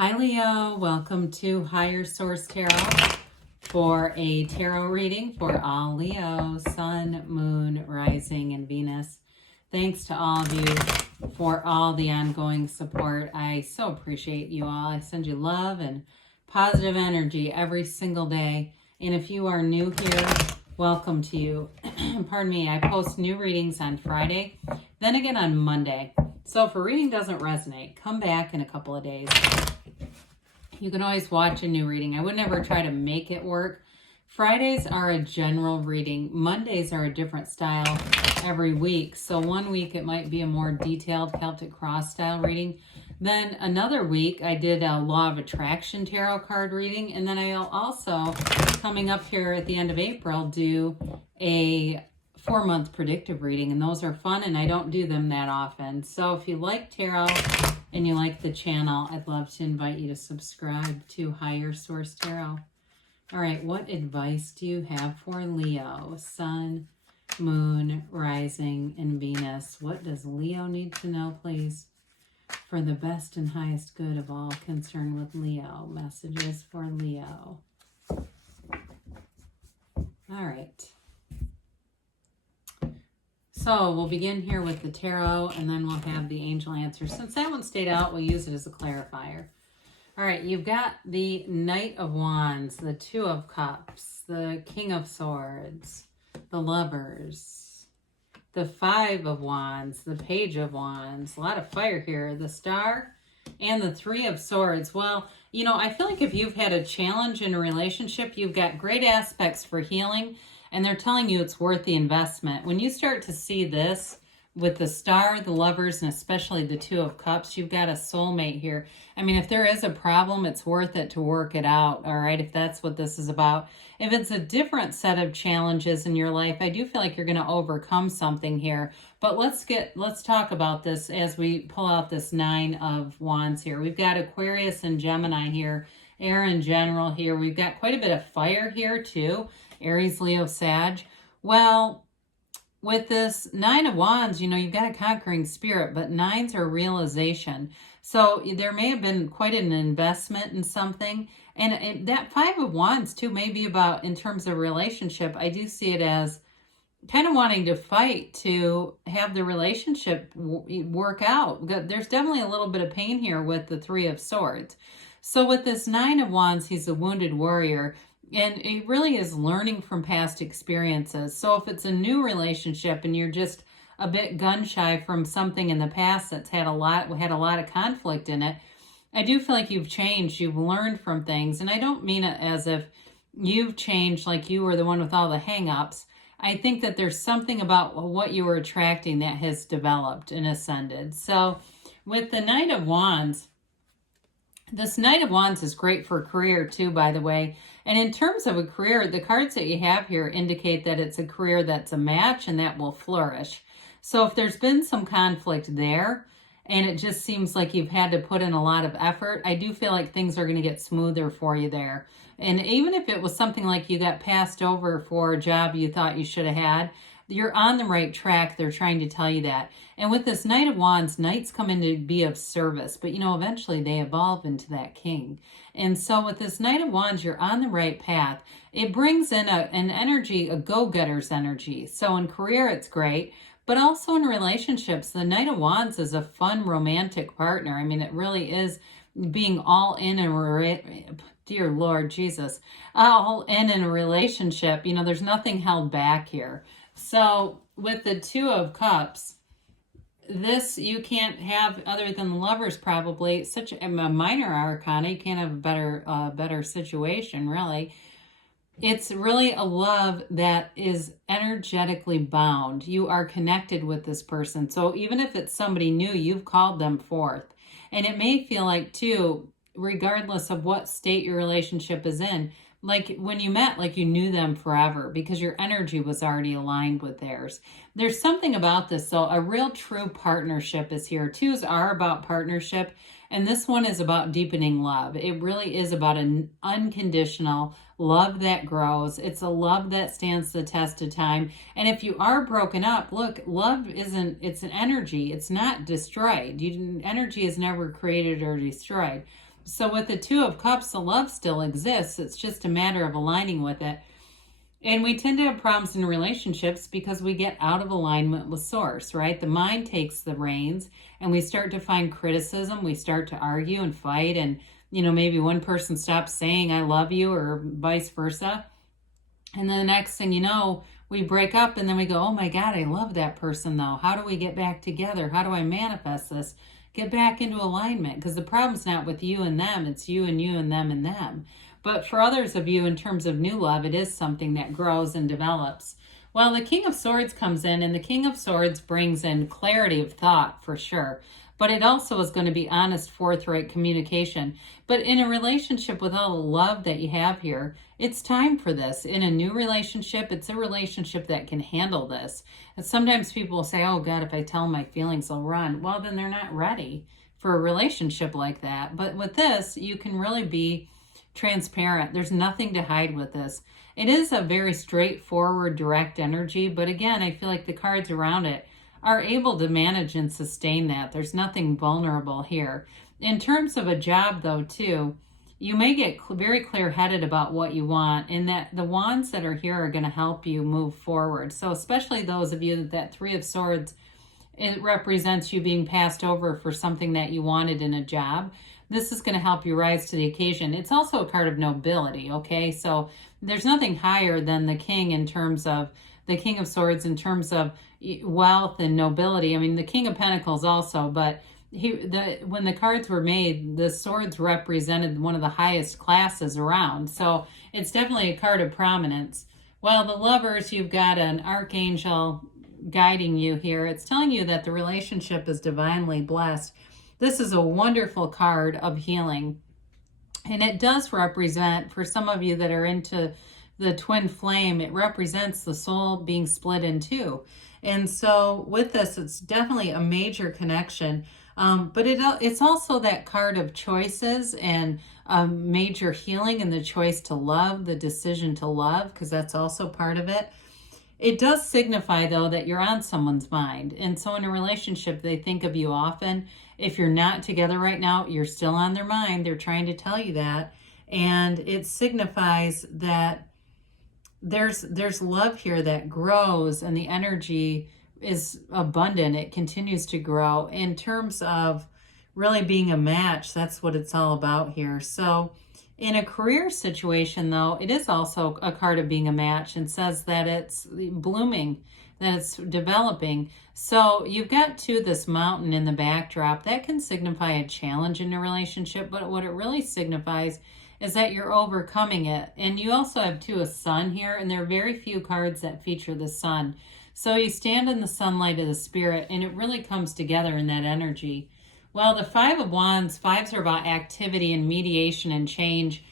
Hi Leo, welcome to Higher Source Tarot for a tarot reading for all Leo, Sun, Moon, Rising, and Venus. Thanks to all of you for all the ongoing support. I so appreciate you all. I send you love and positive energy every single day. And if you are new here, welcome to you. Pardon me, I post new readings on Friday, then again on Monday. So if a reading doesn't resonate, come back in a couple of days. You can always watch a new reading. I would never try to make it work. Fridays are a general reading. Mondays are a different style every week. So one week it might be a more detailed Celtic Cross style reading. Then another week I did a Law of Attraction tarot card reading. And then I'll also, coming up here at the end of April, do a 4-month predictive reading. And those are fun and I don't do them that often. So if you like tarot and you like the channel, I'd love to invite you to subscribe to Higher Source Tarot. All right, what advice do you have for Leo? Sun, Moon, Rising, and Venus. What does Leo need to know, please? For the best and highest good of all concerned with Leo. Messages for Leo. All right. So we'll begin here with the tarot, and then we'll have the angel answer. Since that one stayed out, we'll use it as a clarifier. All right, you've got the Knight of Wands, the Two of Cups, the King of Swords, the Lovers, the Five of Wands, the Page of Wands. A lot of fire here. The Star and the Three of Swords. Well, you know, I feel like if you've had a challenge in a relationship, you've got great aspects for healing. And they're telling you it's worth the investment. When you start to see this with the Star, the Lovers, and especially the Two of Cups, you've got a soulmate here. I mean, if there is a problem, it's worth it to work it out, all right, if that's what this is about. If it's a different set of challenges in your life, I do feel like you're going to overcome something here. But let's talk about this as we pull out this Nine of Wands here. We've got Aquarius and Gemini here, air in general here. We've got quite a bit of fire here too. Aries, Leo, Sag. Well, with this Nine of Wands, you know, you've got a conquering spirit, but nines are realization. So there may have been quite an investment in something. And that Five of Wands, too, may be about, in terms of relationship, I do see it as kind of wanting to fight to have the relationship work out. There's definitely a little bit of pain here with the Three of Swords. So with this Nine of Wands, he's a wounded warrior. And it really is learning from past experiences. So if it's a new relationship and you're just a bit gun shy from something in the past that's had a lot of conflict in it, I do feel like you've changed. You've learned from things. And I don't mean it as if you've changed like you were the one with all the hang-ups. I think that there's something about what you were attracting that has developed and ascended. So with the Knight of Wands, this Knight of Wands is great for career too, by the way. And in terms of a career, the cards that you have here indicate that it's a career that's a match and that will flourish. So if there's been some conflict there and it just seems like you've had to put in a lot of effort, I do feel like things are going to get smoother for you there. And even if it was something like you got passed over for a job you thought you should have had, you're on the right track. They're trying to tell you that. And with this Knight of Wands, knights come in to be of service, but you know, eventually they evolve into that king. And so with this Knight of Wands, you're on the right path. It brings in an energy, a go-getter's energy. So in career, it's great, but also in relationships, the Knight of Wands is a fun romantic partner. I mean, it really is being all in dear Lord Jesus, all in a relationship. You know, there's nothing held back here. So with the Two of Cups, this you can't have other than the Lovers probably. Such a minor arcana. You can't have a better situation, really. It's really a love that is energetically bound. You are connected with this person. So even if it's somebody new, you've called them forth. And it may feel like, too, regardless of what state your relationship is in, like when you met, like you knew them forever because your energy was already aligned with theirs. There's something about this, though. A real true partnership is here. Twos are about partnership, and this one is about deepening love. It really is about an unconditional love that grows. It's a love that stands the test of time. And if you are broken up, look, love isn't, it's an energy. It's not destroyed. Energy is never created or destroyed. So with the Two of Cups, the love still exists. It's just a matter of aligning with it. And we tend to have problems in relationships because we get out of alignment with source, right? The mind takes the reins and we start to find criticism. We start to argue and fight. And, maybe one person stops saying, I love you, or vice versa. And then the next thing you know, we break up and then we go, oh my God, I love that person though. How do we get back together? How do I manifest this? Get back into alignment, because the problem's not with you and them. It's you and them and them. But for others of you, in terms of new love, it is something that grows and develops. Well, the King of Swords comes in, and the King of Swords brings in clarity of thought for sure. But it also is going to be honest, forthright communication. But in a relationship with all the love that you have here, it's time for this. In a new relationship, it's a relationship that can handle this. And sometimes people will say, oh God, if I tell them my feelings, they'll run. Well, then they're not ready for a relationship like that. But with this, you can really be transparent. There's nothing to hide with this. It is a very straightforward, direct energy. But again, I feel like the cards around it are able to manage and sustain that. There's nothing vulnerable here. In terms of a job, though, too, you may get very clear-headed about what you want, and that the wands that are here are going to help you move forward. So especially those of you that Three of Swords, it represents you being passed over for something that you wanted in a job. This is going to help you rise to the occasion. It's also a card of nobility, okay? So there's nothing higher than the king in terms of the King of Swords, in terms of wealth and nobility. I mean, the King of Pentacles also, but when the cards were made, the swords represented one of the highest classes around. So it's definitely a card of prominence. Well, the Lovers, you've got an archangel guiding you here. It's telling you that the relationship is divinely blessed. This is a wonderful card of healing. And it does represent, for some of you that are into the twin flame, it represents the soul being split in two. And so with this, it's definitely a major connection. But it's also that card of choices and major healing, and the choice to love, the decision to love, because that's also part of it. It does signify, though, that you're on someone's mind. And so in a relationship, they think of you often. If you're not together right now, you're still on their mind. They're trying to tell you that. And it signifies that there's love here that grows, and the energy is abundant. It continues to grow. In terms of really being a match, that's what it's all about here. So in a career situation, though, it is also a card of being a match, and says that it's blooming, that it's developing. So you've got this mountain in the backdrop. That can signify a challenge in a relationship, but what it really signifies is that you're overcoming it. And you also have a sun here, and there are very few cards that feature the sun. So you stand in the sunlight of the spirit, and it really comes together in that energy. Well, the Five of Wands, fives are about activity and mediation and change.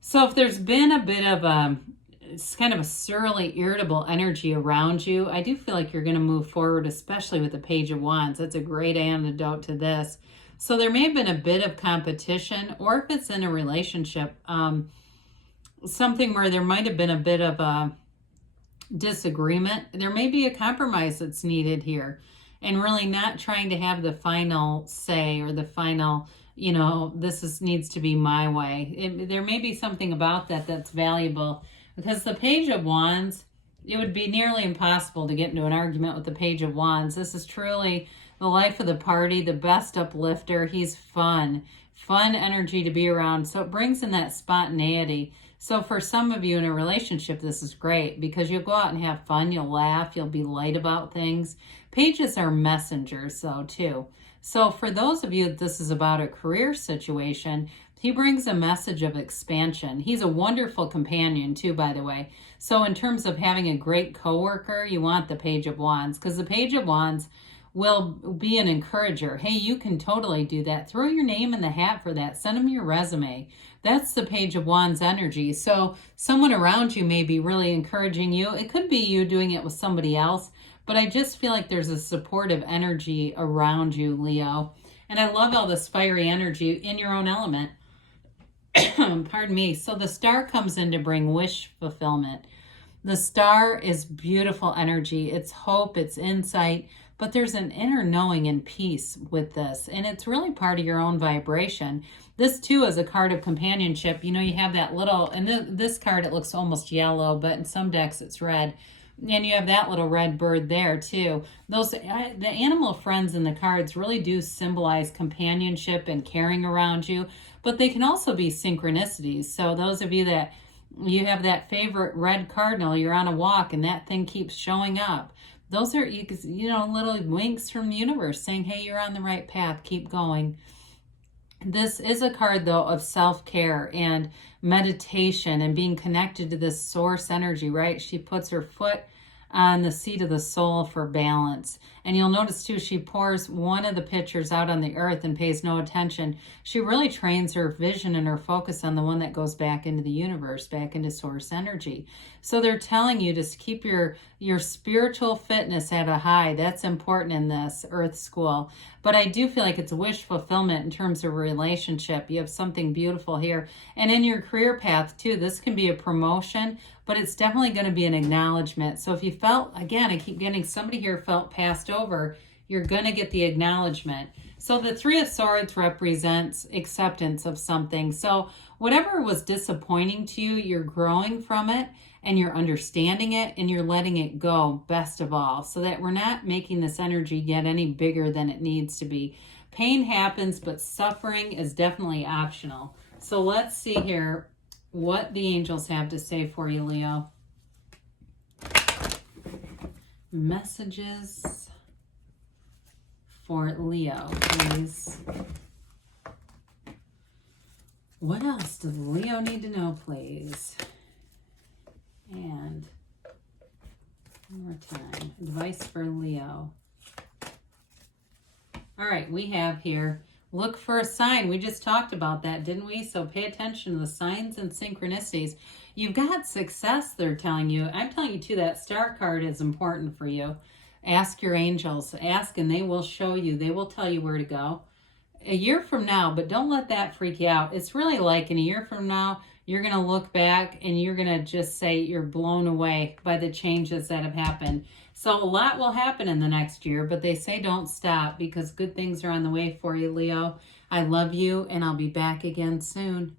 So if there's been a bit of it's kind of a surly, irritable energy around you, I do feel like you're going to move forward, especially with the Page of Wands. That's a great antidote to this. So there may have been a bit of competition, or if it's in a relationship, something where there might have been a bit of a disagreement. There may be a compromise that's needed here, and really not trying to have the final say or the final, needs to be my way. There may be something about that that's valuable, because the Page of Wands, it would be nearly impossible to get into an argument with the Page of Wands. This is truly the life of the party, the best uplifter. He's fun energy to be around. So it brings in that spontaneity. So for some of you in a relationship, this is great, because you'll go out and have fun. You'll laugh. You'll be light about things. Pages are messengers, though, too. So for those of you, this is about a career situation, he brings a message of expansion. He's a wonderful companion, too, by the way. So in terms of having a great coworker, you want the Page of Wands, because the Page of Wands will be an encourager. Hey, you can totally do that. Throw your name in the hat for that. Send them your resume. That's the Page of Wands energy. So someone around you may be really encouraging you. It could be you doing it with somebody else, but I just feel like there's a supportive energy around you, Leo. And I love all this fiery energy in your own element. Pardon me. So the Star comes in to bring wish fulfillment. The Star is beautiful energy. It's hope. It's insight. but there's an inner knowing and peace with this, and it's really part of your own vibration. This too is a card of companionship. You know, you have that little, and this card, it looks almost yellow, but in some decks it's red. And you have that little red bird there too. Those the animal friends in the cards really do symbolize companionship and caring around you, but they can also be synchronicities. So those of you that you have that favorite red cardinal, you're on a walk and that thing keeps showing up. Those are, you know, little winks from the universe saying, hey, you're on the right path, keep going. This is a card, though, of self-care and meditation and being connected to this source energy, right? She puts her foot on the seat of the soul for balance. And you'll notice, too, she pours one of the pictures out on the earth and pays no attention. She really trains her vision and her focus on the one that goes back into the universe, back into source energy. So they're telling you to keep your spiritual fitness at a high. That's important in this Earth School. But I do feel like it's a wish fulfillment in terms of a relationship. You have something beautiful here. And in your career path, too, this can be a promotion, but it's definitely going to be an acknowledgement. So if you felt, again, I keep getting somebody here felt passed over, you're going to get the acknowledgement. So the Three of Swords represents acceptance of something. So whatever was disappointing to you, you're growing from it and you're understanding it and you're letting it go, best of all, so that we're not making this energy get any bigger than it needs to be. Pain happens, but suffering is definitely optional. So let's see here what the angels have to say for you, Leo. Messages for Leo, please. What else does Leo need to know, please? And one more time, advice for Leo. All right, we have here, look for a sign. We just talked about that, didn't we? So pay attention to the signs and synchronicities. You've got success, they're telling you. I'm telling you, too, that star card is important for you. Ask your angels. Ask, and they will show you. They will tell you where to go. A year from now, but don't let that freak you out. It's really like in a year from now, you're going to look back and you're going to just say you're blown away by the changes that have happened. So a lot will happen in the next year, but they say don't stop because good things are on the way for you, Leo. I love you, and I'll be back again soon.